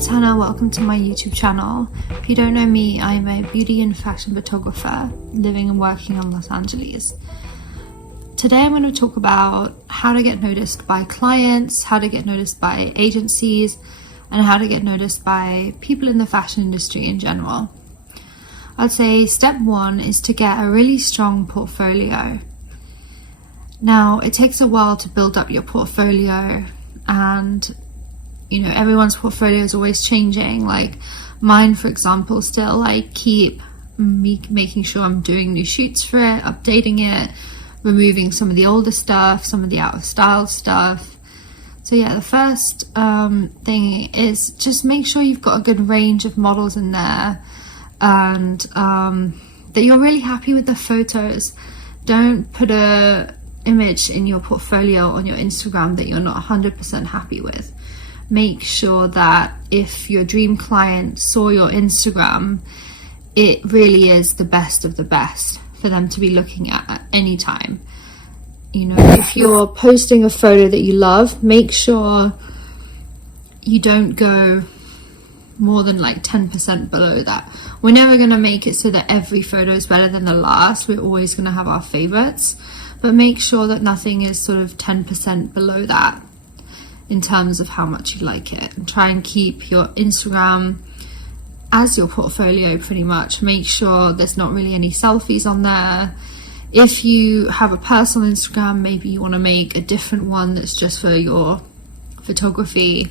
it's Hannah. Welcome to my YouTube channel. If you don't know me, I'm a beauty and fashion photographer living and working in Los Angeles. Today I'm going to talk about how to get noticed by clients, how to get noticed by agencies, and how to get noticed by people in the fashion industry in general. I'd say step one is to get a really strong portfolio. Now, it takes a while to build up your portfolio, and everyone's portfolio is always changing. Like mine, for example, still I keep making sure I'm doing new shoots for it, updating it, removing some of the older stuff, some of the out of style stuff. So yeah, the first thing is just make sure you've got a good range of models in there, and that you're really happy with the photos. Don't put a image in your portfolio on your Instagram that you're not 100% happy with. Make sure that if your dream client saw your Instagram, it really is the best of the best for them to be looking at any time. If you're posting a photo that you love, make sure you don't go more than like 10% below that. We're never going to make it so that every photo is better than the last. We're always going to have our favorites, but make sure that nothing is sort of 10% below that in terms of how much you like it. And try and keep your Instagram as your portfolio pretty much. Make sure there's not really any selfies on there. If you have a personal Instagram, maybe you want to make a different one that's just for your photography.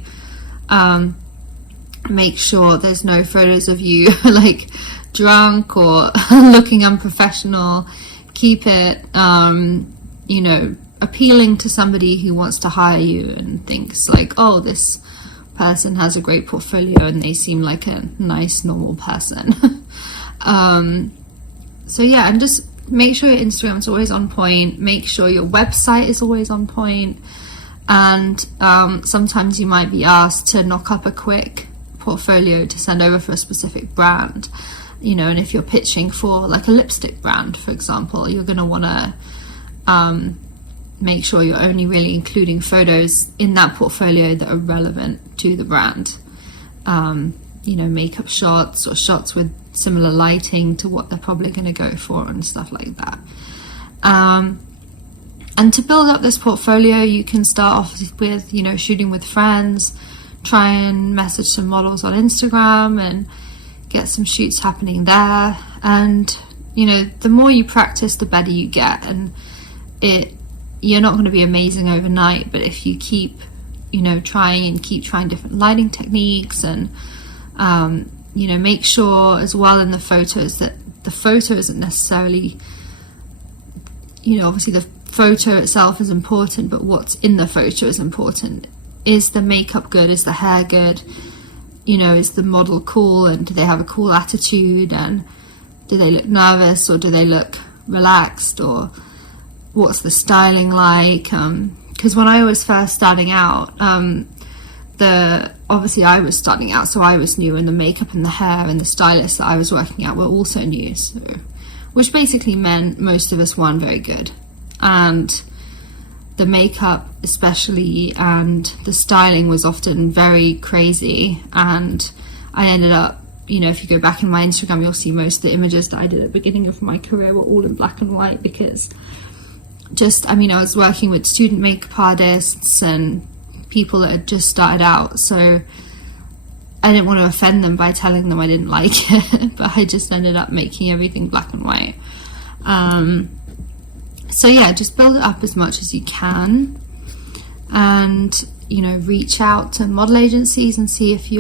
Make sure there's no photos of you like drunk or looking unprofessional. Keep it appealing to somebody who wants to hire you and thinks like, oh, this person has a great portfolio and they seem like a nice normal person. So yeah, and just make sure your Instagram is always on point. Make sure your website is always on point. And sometimes you might be asked to knock up a quick portfolio to send over for a specific brand. And if you're pitching for like a lipstick brand, for example, you're going to want to make sure you're only really including photos in that portfolio that are relevant to the brand. Makeup shots or shots with similar lighting to what they're probably going to go for and stuff like that. And to build up this portfolio, you can start off with, shooting with friends, try and message some models on Instagram and get some shoots happening there. And the more you practice, the better you get. And you're not going to be amazing overnight, but if you keep trying different lighting techniques and make sure as well in the photos that the photo isn't necessarily, obviously the photo itself is important, but what's in the photo is important. Is the makeup good? Is the hair good? Is the model cool, and do they have a cool attitude, and do they look nervous or do they look relaxed, or what's the styling like? Because when I was first starting out, obviously I was starting out, so I was new, and the makeup and the hair and the stylists that I was working at were also new, so which basically meant most of us weren't very good. And the makeup especially and the styling was often very crazy, and I ended up, if you go back in my Instagram, you'll see most of the images that I did at the beginning of my career were all in black and white, because I was working with student makeup artists and people that had just started out, so I didn't want to offend them by telling them I didn't like it, but I just ended up making everything black and white. So yeah, just build it up as much as you can, and reach out to model agencies and see if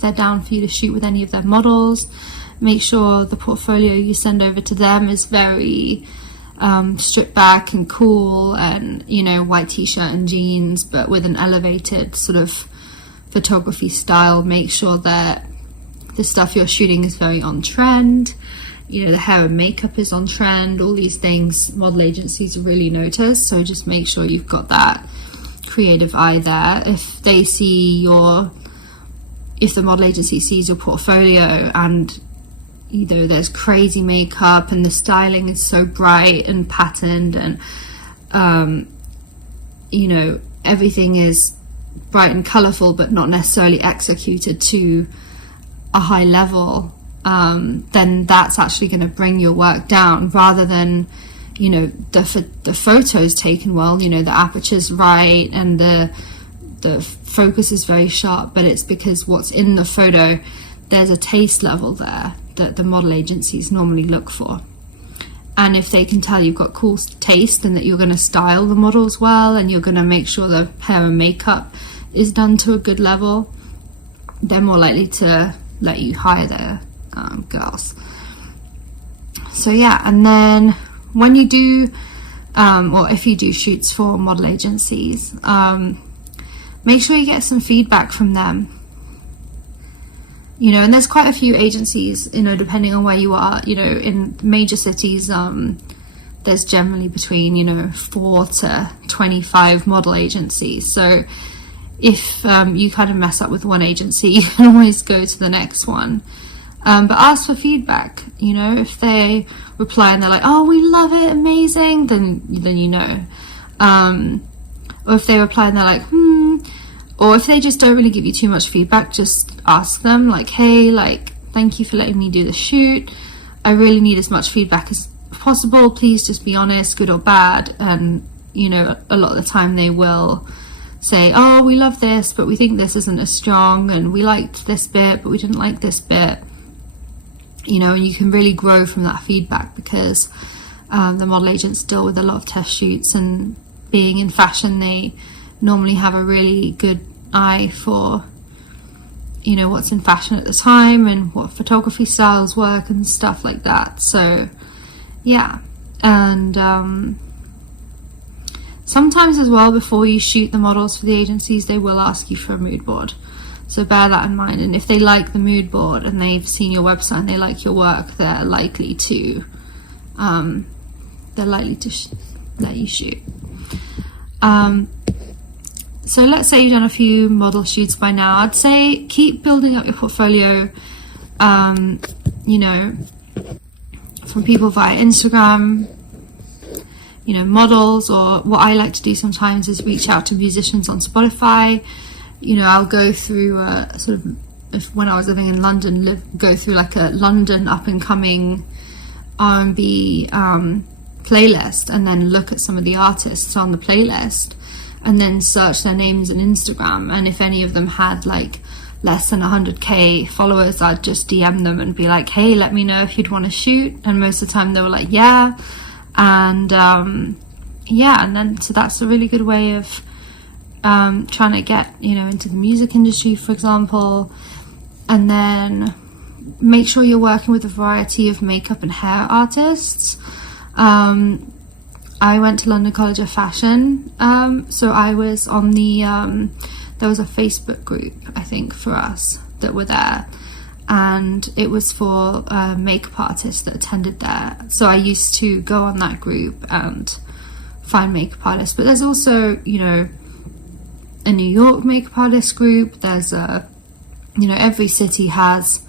they're down for you to shoot with any of their models. Make sure the portfolio you send over to them is very stripped back and cool, and white t-shirt and jeans, but with an elevated sort of photography style. Make sure that the stuff you're shooting is very on trend. The hair and makeup is on trend. All these things model agencies really notice, so just make sure you've got that creative eye there. If the model agency sees your portfolio and there's crazy makeup and the styling is so bright and patterned, and everything is bright and colourful but not necessarily executed to a high level, then that's actually going to bring your work down, rather than, you know, the photos taken well, you know, the aperture's right and the focus is very sharp, but it's because what's in the photo, there's a taste level there that the model agencies normally look for. And if they can tell you've got cool taste and that you're going to style the models well and you're going to make sure the hair and makeup is done to a good level, they're more likely to let you hire their girls. So yeah, and then when you do, or if you do shoots for model agencies, make sure you get some feedback from them. You know, and there's quite a few agencies, you know, depending on where you are, you know, in major cities, there's generally between, you know, 4 to 25 model agencies. So if you kind of mess up with one agency, you can always go to the next one. But ask for feedback. You know, if they reply and they're like, oh, we love it, amazing, then you know. Or if they reply and they're like, or if they just don't really give you too much feedback, just ask them like, hey, like, thank you for letting me do the shoot. I really need as much feedback as possible. Please just be honest, good or bad. And, you know, a lot of the time they will say, oh, we love this, but we think this isn't as strong, and we liked this bit, but we didn't like this bit. You know, and you can really grow from that feedback, because the model agents deal with a lot of test shoots, and being in fashion, they normally have a really good eye for, you know, what's in fashion at the time and what photography styles work and stuff like that. So yeah, and sometimes as well, before you shoot the models for the agencies, they will ask you for a mood board. So bear that in mind. And if they like the mood board and they've seen your website and they like your work, they're likely to let you shoot. So let's say you've done a few model shoots by now. I'd say keep building up your portfolio, you know, from people via Instagram, you know, models, or what I like to do sometimes is reach out to musicians on Spotify. You know, I'll go through sort of, when I was living in London, go through like a London up and coming R&B playlist, and then look at some of the artists on the playlist, and then search their names on Instagram. And if any of them had like less than 100k followers, I'd just DM them and be like, hey, let me know if you'd want to shoot. And most of the time they were like, yeah. And yeah, and then so that's a really good way of trying to get, you know, into the music industry, for example. And then make sure you're working with a variety of makeup and hair artists. I went to London College of Fashion, so I was on the there was a Facebook group, I think, for us that were there, and it was for makeup artists that attended there. So I used to go on that group and find makeup artists. But there's also, you know, a New York makeup artist group. There's a, you know, every city has,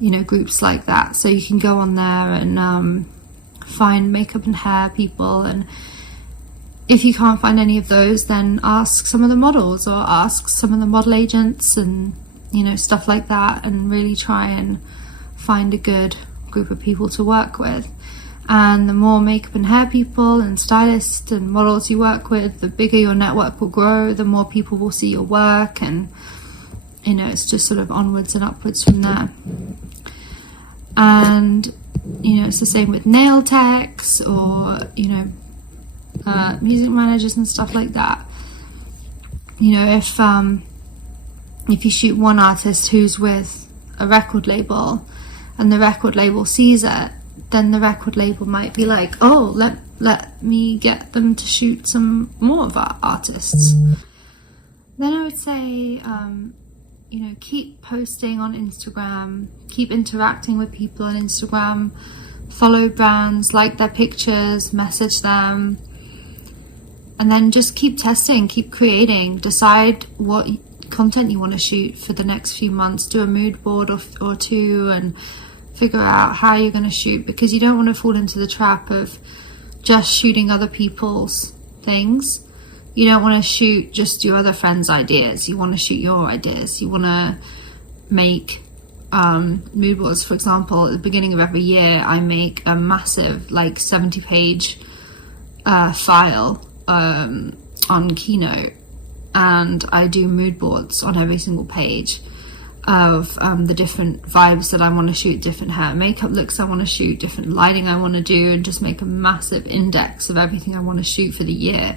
you know, groups like that. So you can go on there and find makeup and hair people. And if you can't find any of those, then ask some of the models or ask some of the model agents and, you know, stuff like that, and really try and find a good group of people to work with. And the more makeup and hair people and stylists and models you work with, the bigger your network will grow, the more people will see your work, and, you know, it's just sort of onwards and upwards from there. And, you know, it's the same with nail techs or, you know, music managers and stuff like that. You know, if you shoot one artist who's with a record label and the record label sees it, then the record label might be like, oh, let me get them to shoot some more of our artists. Then I would say, you know, keep posting on Instagram, keep interacting with people on Instagram, follow brands, like their pictures, message them, and then just keep testing, keep creating, decide what content you want to shoot for the next few months, do a mood board or two, and figure out how you're going to shoot, because you don't want to fall into the trap of just shooting other people's things. you don't want to shoot just your other friends' ideas. You want to shoot your ideas. You want to make mood boards. For example, at the beginning of every year, I make a massive, like 70-page file on Keynote, and I do mood boards on every single page of the different vibes that I want to shoot, different hair and makeup looks I want to shoot, different lighting I want to do, and just make a massive index of everything I want to shoot for the year.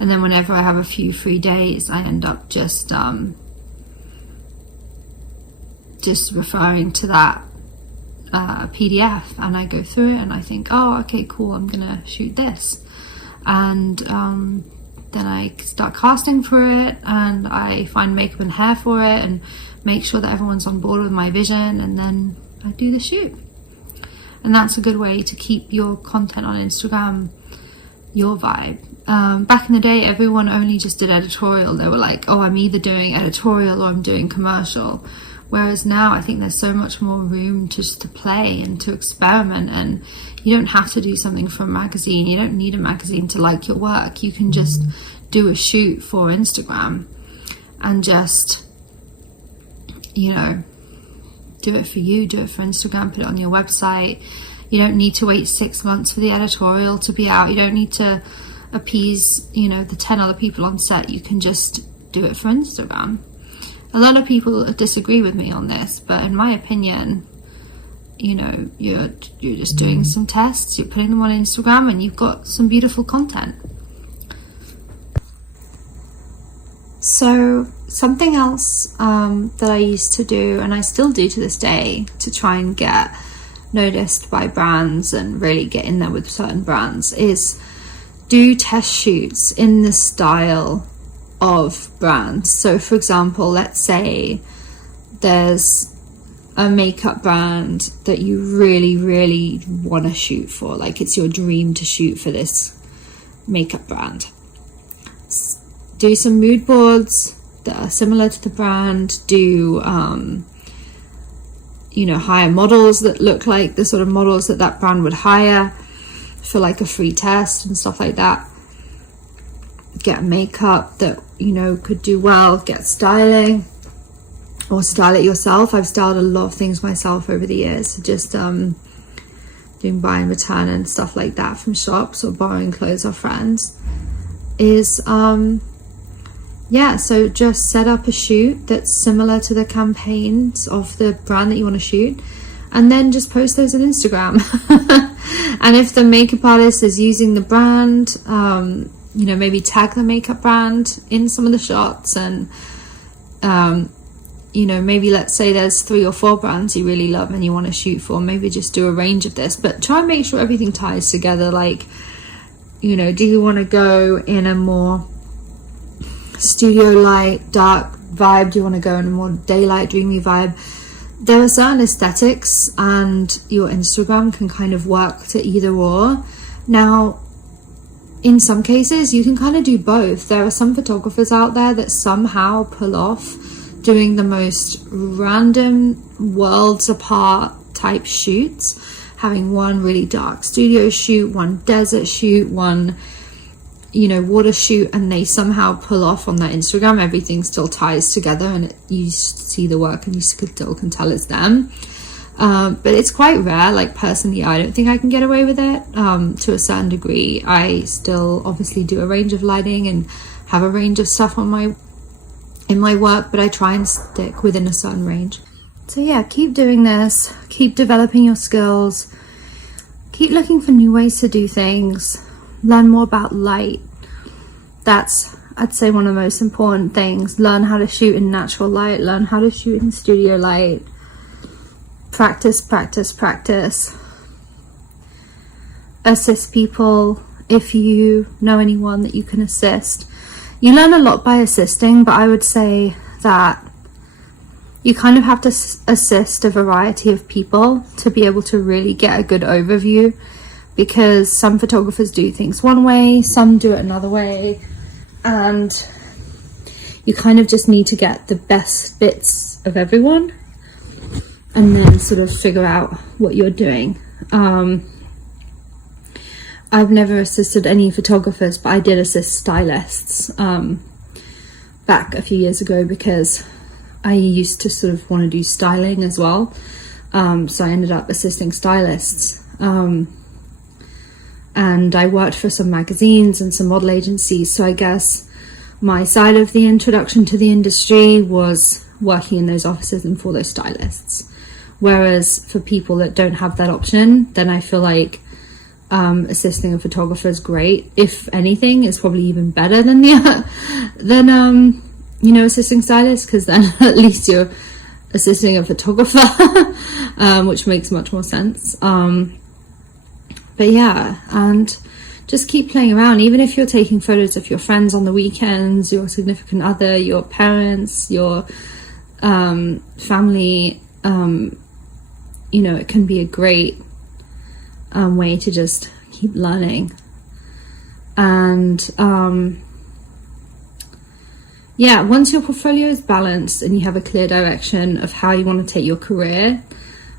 And then whenever I have a few free days, I end up just referring to that PDF, and I go through it and I think, oh, okay, cool, I'm gonna shoot this. And then I start casting for it, and I find makeup and hair for it, and make sure that everyone's on board with my vision, and then I do the shoot. And that's a good way to keep your content on Instagram your vibe. Back in the day, everyone only just did editorial. They were like, oh, I'm either doing editorial or I'm doing commercial. Whereas now I think there's so much more room just to play and to experiment, and you don't have to do something for a magazine. You don't need a magazine to like your work. You can just do a shoot for Instagram and just, you know, do it for you, do it for Instagram, put it on your website. You don't need to wait 6 months for the editorial to be out. You don't need to appease, you know, the 10 other people on set. You can just do it for Instagram. A lot of people disagree with me on this, but in my opinion, you know, you're just doing some tests, you're putting them on Instagram, and you've got some beautiful content. So something else that I used to do, and I still do to this day, to try and get noticed by brands and really get in there with certain brands, is do test shoots in the style of brands. So for example, let's say there's a makeup brand that you really want to shoot for, like it's your dream to shoot for this makeup brand. Do some mood boards that are similar to the brand. Do you know, hire models that look like the sort of models that brand would hire for like a free test and stuff like that. Get makeup that, you know, could do well. Get styling, or style it yourself. I've styled a lot of things myself over the years, just doing buy and return and stuff like that from shops, or borrowing clothes off friends. Is yeah, so just set up a shoot that's similar to the campaigns of the brand that you want to shoot, and then just post those on Instagram. And if the makeup artist is using the brand, you know, maybe tag the makeup brand in some of the shots. And you know, maybe let's say there's 3 or 4 brands you really love and you want to shoot for, maybe just do a range of this, but try and make sure everything ties together. Like, you know, do you want to go in a more studio light, dark vibe? Do you want to go in a more daylight, dreamy vibe? There are certain aesthetics, and your Instagram can kind of work to either or. Now, in some cases, you can kind of do both. There are some photographers out there that somehow pull off doing the most random, worlds apart type shoots, having one really dark studio shoot, one desert shoot, one, you know, water shoot, and they somehow pull off on their Instagram. Everything still ties together, and you see the work and you still can tell it's them. But it's quite rare. Like, personally, I don't think I can get away with it to a certain degree. I still obviously do a range of lighting and have a range of stuff in my work, but I try and stick within a certain range. So yeah, keep doing this, keep developing your skills, keep looking for new ways to do things, learn more about light. That's, I'd say, one of the most important things. Learn how to shoot in natural light, learn how to shoot in studio light. Practice. Assist people if you know anyone that you can assist. You learn a lot by assisting, but I would say that you kind of have to assist a variety of people to be able to really get a good overview, because some photographers do things one way, some do it another way, and you kind of just need to get the best bits of everyone and then sort of figure out what you're doing. I've never assisted any photographers, but I did assist stylists back a few years ago, because I used to sort of want to do styling as well. So I ended up assisting stylists. And I worked for some magazines and some model agencies. So I guess my side of the introduction to the industry was working in those offices and for those stylists. Whereas for people that don't have that option, then I feel like assisting a photographer is great. If anything, it's probably even better than assisting stylists, because then at least you're assisting a photographer, which makes much more sense. But yeah, and just keep playing around. Even if you're taking photos of your friends on the weekends, your significant other, your parents, your family, it can be a great way to just keep learning. And once your portfolio is balanced and you have a clear direction of how you want to take your career,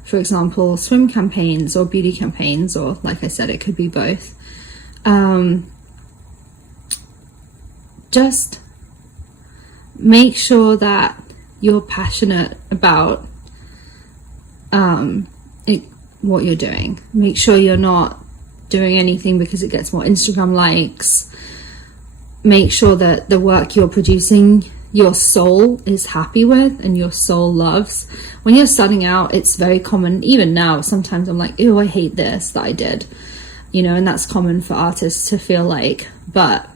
for example, swim campaigns or beauty campaigns, or like I said, it could be both, just make sure that you're passionate about what you're doing. Make sure you're not doing anything because it gets more Instagram likes. Make sure that the work you're producing, your soul is happy with and your soul loves. When you're starting out, it's very common, even now, sometimes I'm like, ew, I hate this that I did, and that's common for artists to feel like, but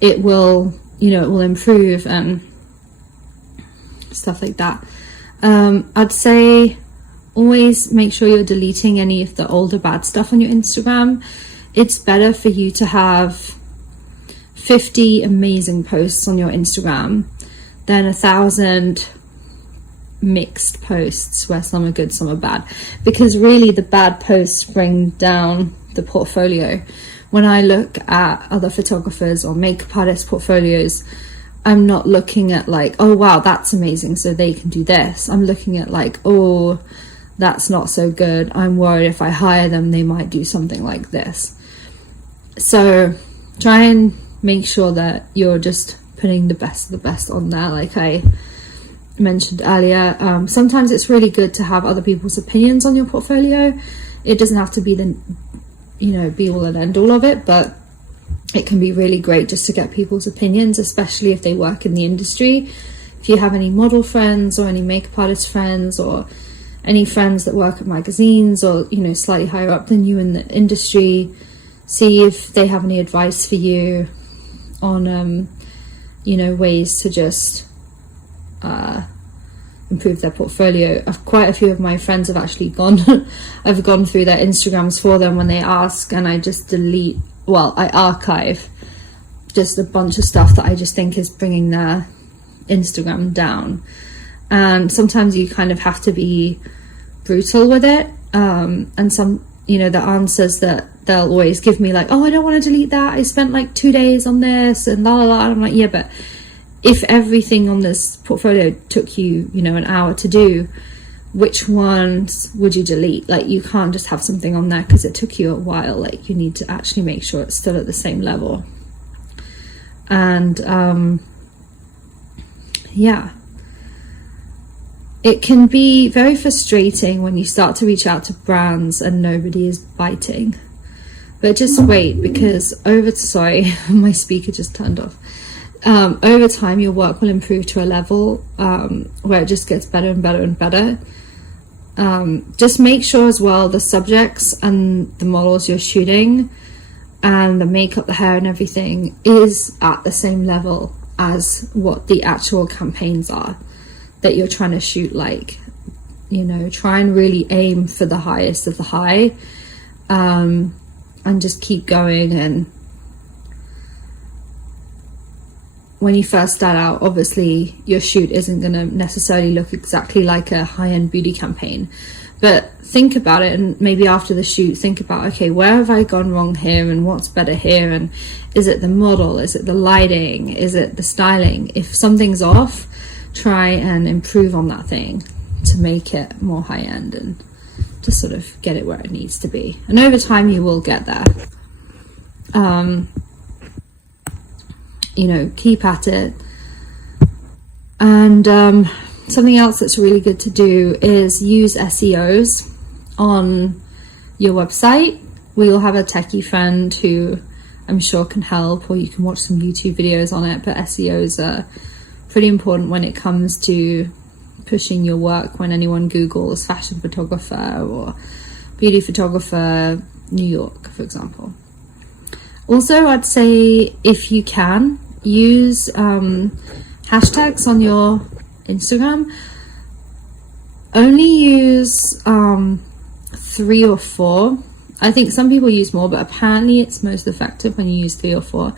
it will, it will improve and stuff like that. I'd say always make sure you're deleting any of the older bad stuff on your Instagram. It's better for you to have 50 amazing posts on your Instagram than 1,000 mixed posts where some are good, some are bad, because really the bad posts bring down the portfolio. When I look at other photographers or makeup artist portfolios, I'm not looking at like, oh wow, that's amazing, so they can do this. I'm looking at like, oh, that's not so good, I'm worried if I hire them they might do something like this. So try and make sure that you're just putting the best of the best on there, like I mentioned earlier. Sometimes it's really good to have other people's opinions on your portfolio. It doesn't have to be the be all and end all of it, but it can be really great just to get people's opinions, especially if they work in the industry. If you have any model friends or any makeup artist friends or any friends that work at magazines or slightly higher up than you in the industry, see if they have any advice for you on ways to just improve their portfolio. Quite a few of my friends have actually I've gone through their Instagrams for them when they ask, and I just I archive just a bunch of stuff that I just think is bringing their Instagram down. And sometimes you kind of have to be brutal with it, and some the answers that they'll always give me, like, oh, I don't want to delete that, I spent like 2 days on this and la la la, and I'm like, yeah, but if everything on this portfolio took you an hour to do, which ones would you delete? Like, you can't just have something on there because it took you a while. Like, you need to actually make sure it's still at the same level. And it can be very frustrating when you start to reach out to brands and nobody is biting. But just wait, because sorry, my speaker just turned off. Over time, your work will improve to a level where it just gets better and better and better. Just make sure as well the subjects and the models you're shooting and the makeup, the hair and everything is at the same level as what the actual campaigns are that you're trying to shoot. Like, try and really aim for the highest of the high, and just keep going. And when you first start out, obviously your shoot isn't going to necessarily look exactly like a high-end beauty campaign, but think about it, and maybe after the shoot think about, okay, where have I gone wrong here and what's better here, and is it the model, is it the lighting, is it the styling? If something's off, try and improve on that thing to make it more high-end and to sort of get it where it needs to be. And over time you will get there. Keep at it. And something else that's really good to do is use SEOs on your website. We all have a techie friend who I'm sure can help, or you can watch some YouTube videos on it, but SEOs are pretty important when it comes to pushing your work. When anyone Googles fashion photographer or beauty photographer, New York, for example. Also, I'd say if you can, use hashtags on your Instagram. Only use 3 or 4. I think some people use more, but apparently it's most effective when you use 3 or 4.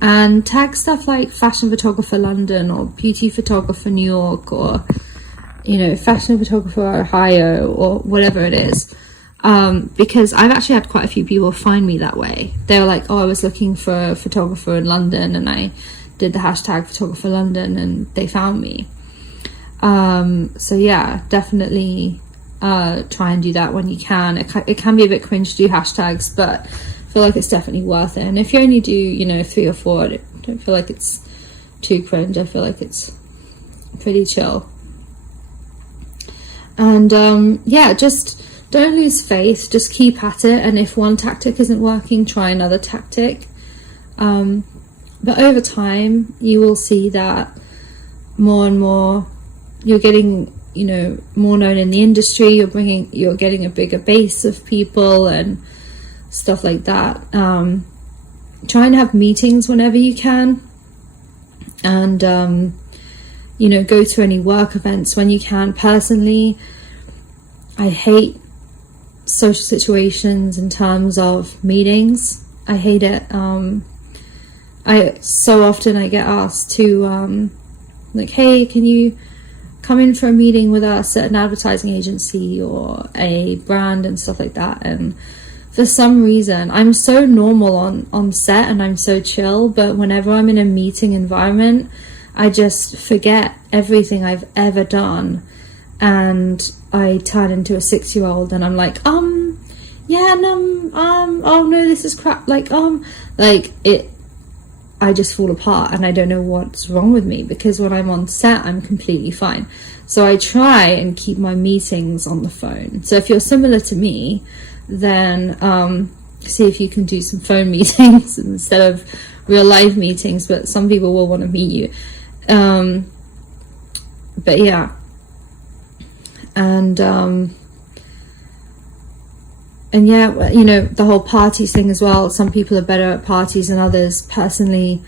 And tag stuff like fashion photographer London, or beauty photographer New York, or fashion photographer Ohio, or whatever it is. Because I've actually had quite a few people find me that way. They were like, oh, I was looking for a photographer in London, and I did the hashtag photographer London, and they found me. So yeah, definitely try and do that when you can. It can be a bit cringe to do hashtags, but I feel like it's definitely worth it. And if you only do 3 or 4, I don't feel like it's too cringe. I feel like it's pretty chill. And just don't lose faith, just keep at it. And if one tactic isn't working, try another tactic. But over time you will see that more and more you're getting more known in the industry. You're getting a bigger base of people and stuff like that. Try and have meetings whenever you can, and go to any work events when you can. Personally, I hate social situations in terms of meetings. I hate it. So often I get asked to hey, can you come in for a meeting with us at an advertising agency or a brand and stuff like that. And for some reason, I'm so normal on set and I'm so chill, but whenever I'm in a meeting environment, I just forget everything I've ever done, and I turn into a 6-year-old, and I'm like, oh no, this is crap, I just fall apart, and I don't know what's wrong with me, because when I'm on set, I'm completely fine. So I try and keep my meetings on the phone. So if you're similar to me, then see if you can do some phone meetings instead of real live meetings, but some people will want to meet you. But yeah. And yeah, the whole parties thing as well. Some people are better at parties than others. Personally,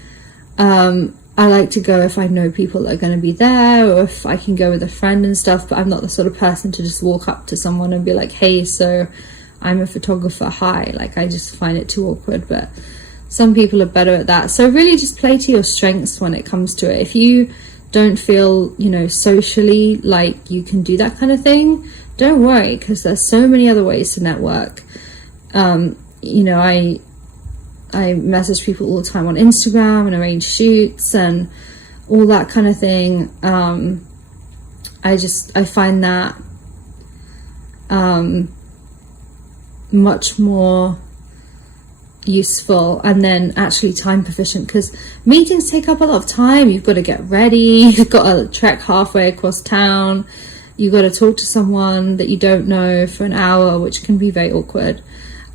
I like to go if I know people that are going to be there, or if I can go with a friend and stuff, but I'm not the sort of person to just walk up to someone and be like, hey, so I'm a photographer, hi. I just find it too awkward, but some people are better at that. So really just play to your strengths when it comes to it. If you don't feel, socially like you can do that kind of thing, don't worry, because there's so many other ways to network. I message people all the time on Instagram and arrange shoots and all that kind of thing. I find that much more useful, and then actually time proficient, because meetings take up a lot of time. You've got to get ready, you've got to trek halfway across town, you've got to talk to someone that you don't know for an hour, which can be very awkward,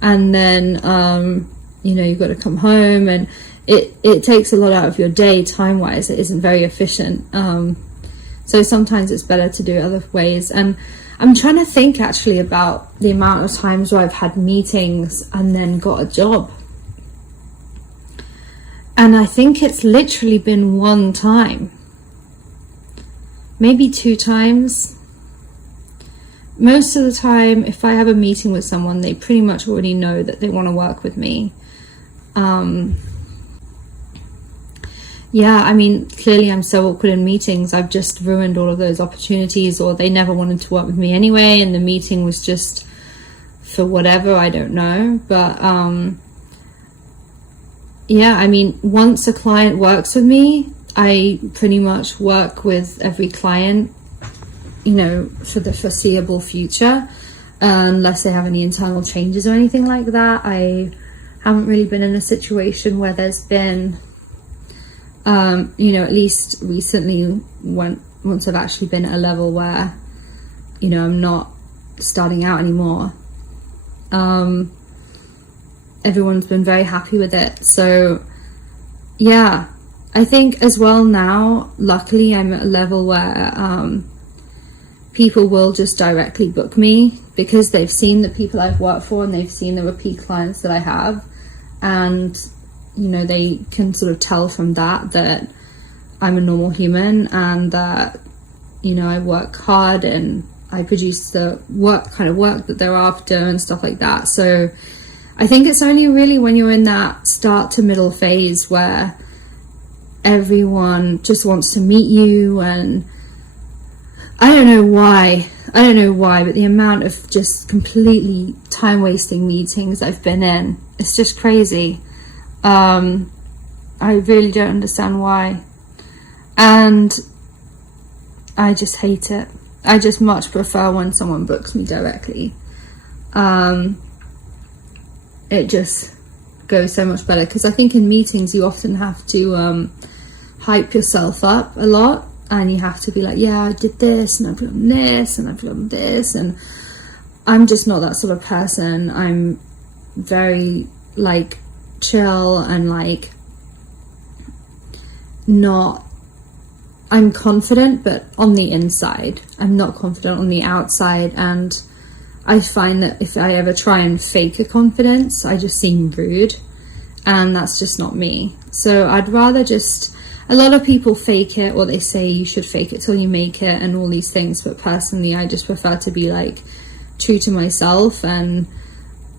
and then you've got to come home, and it takes a lot out of your day time wise. It isn't very efficient, so sometimes it's better to do it other ways. And I'm trying to think actually about the amount of times where I've had meetings and then got a job. And I think it's literally been one time, maybe 2 times. Most of the time, if I have a meeting with someone, they pretty much already know that they want to work with me. Clearly I'm so awkward in meetings. I've just ruined all of those opportunities, or they never wanted to work with me anyway, and the meeting was just for whatever, I don't know. But once a client works with me, I pretty much work with every client, for the foreseeable future. unless they have any internal changes or anything like that. I haven't really been in a situation where there's been, at least recently, once I've actually been at a level where, I'm not starting out anymore. Everyone's been very happy with it. So yeah, I think as well now, luckily I'm at a level where people will just directly book me because they've seen the people I've worked for and they've seen the repeat clients that I have, and they can sort of tell from that I'm a normal human, and that I work hard and I produce the work that they're after and stuff like that. So I think it's only really when you're in that start to middle phase where everyone just wants to meet you, and I don't know why, but the amount of just completely time-wasting meetings I've been in, it's just crazy. I really don't understand why. And I just hate it. I just much prefer when someone books me directly. It just goes so much better, because I think in meetings you often have to hype yourself up a lot, and you have to be like, yeah, I did this and I've done this and I've done this, and I'm just not that sort of person. I'm very chill and I'm confident, but on the inside I'm not confident on the outside, and I find that if I ever try and fake a confidence, I just seem rude, and that's just not me. So I'd rather a lot of people fake it, or they say you should fake it till you make it and all these things, but personally I just prefer to be true to myself, and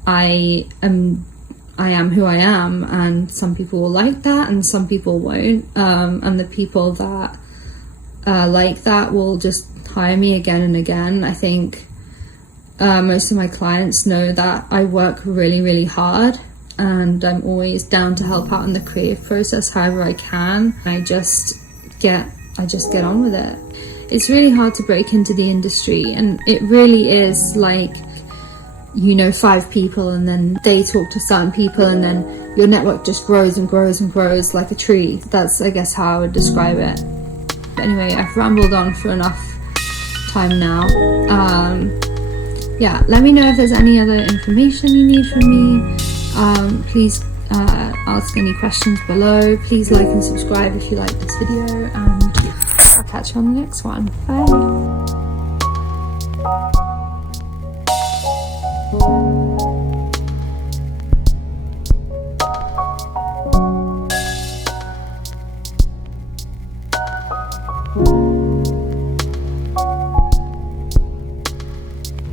I am who I am, and some people will like that and some people won't, and the people that like that will just hire me again and again. I think most of my clients know that I work really, really hard, and I'm always down to help out in the creative process however I can. I just get on with it. It's really hard to break into the industry, and it really is 5 people, and then they talk to certain people, and then your network just grows and grows and grows like a tree. That's, I guess, how I would describe it. But anyway, I've rambled on for enough time now. Yeah, let me know if there's any other information you need from me. Please ask any questions below. Please like and subscribe if you like this video, and I'll catch you on the next one. Bye.